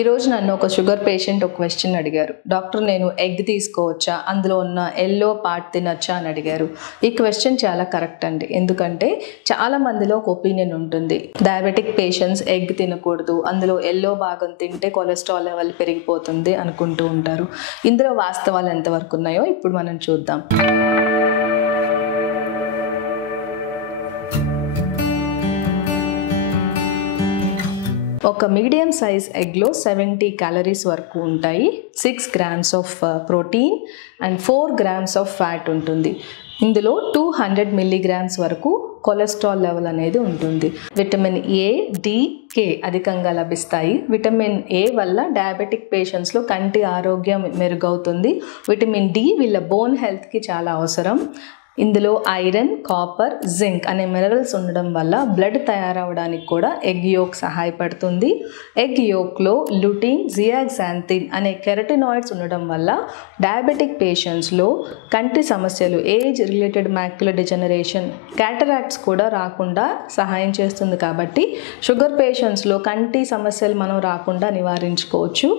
ఈ రోజు నన్ను ఒక షుగర్ పేషెంట్ ఒక క్వశ్చన్ అడిగారు. డాక్టర్ నేను ఎగ్ తీసుకోవచ్చా, అందులో ఉన్న ఎల్లో పార్ట్ తినొచ్చా అని అడిగారు. ఈ క్వశ్చన్ చాలా కరెక్ట్ అండి. ఎందుకంటే చాలా మందిలో ఒక ఒపీనియన్ ఉంటుంది, డయాబెటిక్ పేషెంట్స్ ఎగ్ తినకూడదు, అందులో ఎల్లో భాగం తింటే కొలెస్ట్రాల్ లెవెల్ పెరిగిపోతుంది అనుకుంటూ ఉంటారు. ఇందులో వాస్తవాలు ఎంతవరకు ఉన్నాయో ఇప్పుడు మనం చూద్దాం. ఒక మీడియం సైజ్ ఎగ్లో 70 క్యాలరీస్ వరకు ఉంటాయి. 6 grams of protein and 4 grams of fat ఉంటుంది. ఇందులో 200 milligrams వరకు కొలెస్ట్రాల్ లెవెల్ అనేది ఉంటుంది. విటమిన్ ఏ, డి, కే అధికంగా లభిస్తాయి. విటమిన్ ఏ వల్ల డయాబెటిక్ పేషెంట్స్లో కంటి ఆరోగ్యం మెరుగవుతుంది. విటమిన్ డి వీళ్ళ బోన్ హెల్త్కి చాలా అవసరం. ఇందులో ఐరన్, కాపర్, జింక్ అనే మినరల్స్ ఉండడం వల్ల బ్లడ్ తయారవడానికి కూడా ఎగ్ యోక్ సహాయపడుతుంది. ఎగ్ యోక్లో లుటిన్, జియాక్సాంథిన్ అనే కెరటినాయిడ్స్ ఉండడం వల్ల డయాబెటిక్ పేషెంట్స్లో కంటి సమస్యలు, age related macular degeneration, cataracts కూడా రాకుండా సహాయం చేస్తుంది. కాబట్టి షుగర్ పేషెంట్స్లో కంటి సమస్యలు మనం రాకుండా నివారించుకోవచ్చు.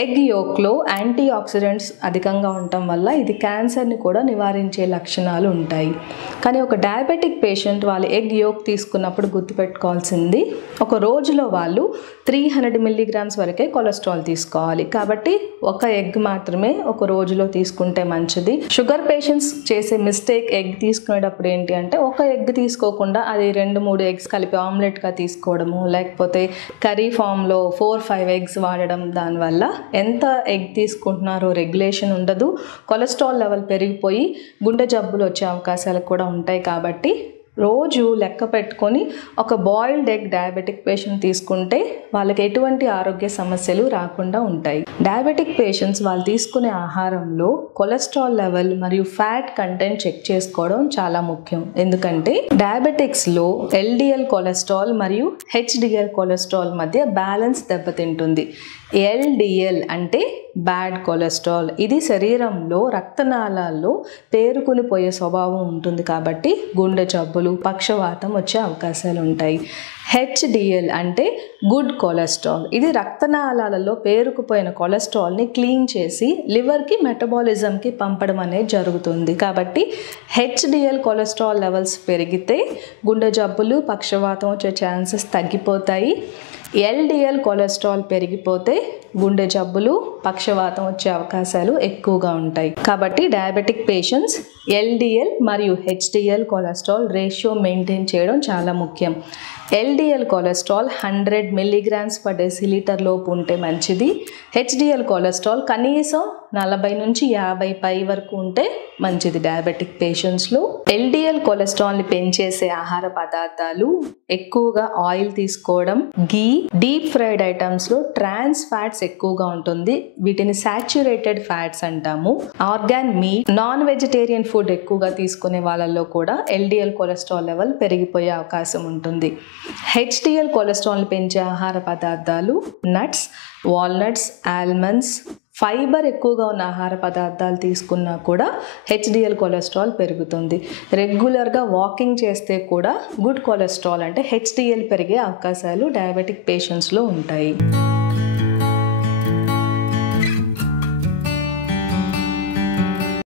ఎగ్ యోక్లో యాంటీ ఆక్సిడెంట్స్ అధికంగా ఉండటం వల్ల ఇది క్యాన్సర్ని కూడా నివారించే లక్షణాలు ఉంటాయి. కానీ ఒక డయాబెటిక్ పేషెంట్ వాళ్ళు ఎగ్ యోక్ తీసుకున్నప్పుడు గుర్తుపెట్టుకోవాల్సింది, ఒక రోజులో వాళ్ళు 300 milligrams వరకే కొలెస్ట్రాల్ తీసుకోవాలి. కాబట్టి ఒక ఎగ్ మాత్రమే ఒక రోజులో తీసుకుంటే మంచిది. షుగర్ పేషెంట్స్ చేసే మిస్టేక్ ఎగ్ తీసుకునేటప్పుడు ఏంటి అంటే, ఒక ఎగ్ తీసుకోకుండా అది 2-3 ఎగ్స్ కలిపి ఆమ్లెట్గా తీసుకోవడము, లేకపోతే కర్రీ ఫామ్లో 4-5 eggs వాడడం. దానివల్ల ఎంత ఎగ్ తీసుకుంటున్నారో రెగ్యులేషన్ ఉండదు, కొలెస్ట్రాల్ లెవెల్ పెరిగిపోయి గుండె జబ్బులు వచ్చే అవకాశాలు కూడా ఉంటాయి. కాబట్టి రోజు లెక్క పెట్టుకొని ఒక బాయిల్డ్ ఎగ్ డయాబెటిక్ పేషెంట్ తీసుకుంటే వాళ్ళకి ఎటువంటి ఆరోగ్య సమస్యలు రాకుండా ఉంటాయి. డయాబెటిక్ పేషెంట్స్ వాళ్ళు తీసుకునే ఆహారంలో కొలెస్ట్రాల్ లెవెల్ మరియు ఫ్యాట్ కంటెంట్ చెక్ చేసుకోవడం చాలా ముఖ్యం. ఎందుకంటే డయాబెటిక్స్లో ఎల్డిఎల్ కొలెస్ట్రాల్ మరియు హెచ్డిఎల్ కొలెస్ట్రాల్ మధ్య బ్యాలెన్స్ దెబ్బతింటుంది. ఎల్డిఎల్ అంటే బ్యాడ్ కొలెస్ట్రాల్. ఇది శరీరంలో రక్తనాళాల్లో పేరుకుని పోయే స్వభావం ఉంటుంది. కాబట్టి గుండె జబ్బులు, పక్షవాతం వచ్చే అవకాశాలు ఉంటాయి. హెచ్డిఎల్ అంటే గుడ్ కొలెస్ట్రాల్. ఇది రక్తనాళాలలో పేరుకుపోయిన కొలెస్ట్రాల్ని క్లీన్ చేసి లివర్కి, మెటబాలిజంకి పంపడం అనేది జరుగుతుంది. కాబట్టి హెచ్డిఎల్ కొలెస్ట్రాల్ లెవెల్స్ పెరిగితే గుండె జబ్బులు, పక్షవాతం వచ్చే ఛాన్సెస్ తగ్గిపోతాయి. ఎల్డిఎల్ కొలెస్ట్రాల్ పెరిగిపోతే గుండె జబ్బులు, పక్షవాతం వచ్చే అవకాశాలు ఎక్కువగా ఉంటాయి. కాబట్టి డయాబెటిక్ పేషెంట్స్ ఎల్డిఎల్ మరియు హెచ్డిఎల్ కొలెస్ట్రాల్ రేషియో మెయింటైన్ చేయడం చాలా ముఖ్యం. LDL cholesterol 100 milligrams per deciliter లోపు ఉంటే మంచిది. హెచ్డిఎల్ కొలెస్ట్రాల్ కనీసం 40 నుంచి 50 పై వరకు ఉంటే మంచిది డయాబెటిక్ పేషెంట్స్లో. ఎల్డిఎల్ కొలెస్ట్రాల్ని పెంచేసే ఆహార పదార్థాలు ఎక్కువగా ఆయిల్ తీసుకోవడం, గీ, డీప్ ఫ్రైడ్ ఐటమ్స్లో ట్రాన్స్ ఫ్యాట్స్ ఎక్కువగా ఉంటుంది. వీటిని సాచ్యురేటెడ్ ఫ్యాట్స్ అంటాము. Organ meet, non vegetarian food ఎక్కువగా తీసుకునే వాళ్ళల్లో కూడా ఎల్డిఎల్ కొలెస్ట్రాల్ లెవెల్ పెరిగిపోయే అవకాశం ఉంటుంది. హెచ్డిఎల్ కొలెస్ట్రాల్ని పెంచే ఆహార పదార్థాలు నట్స్, వాల్నట్స్, ఆల్మండ్స్, ఫైబర్ ఎక్కువగా ఉన్న ఆహార పదార్థాలు తీసుకున్నా కూడా హెచ్డిఎల్ కొలెస్ట్రాల్ పెరుగుతుంది. రెగ్యులర్గా వాకింగ్ చేస్తే కూడా గుడ్ కొలెస్ట్రాల్ అంటే హెచ్డిఎల్ పెరిగే అవకాశాలు డయాబెటిక్ పేషెంట్స్లో ఉంటాయి.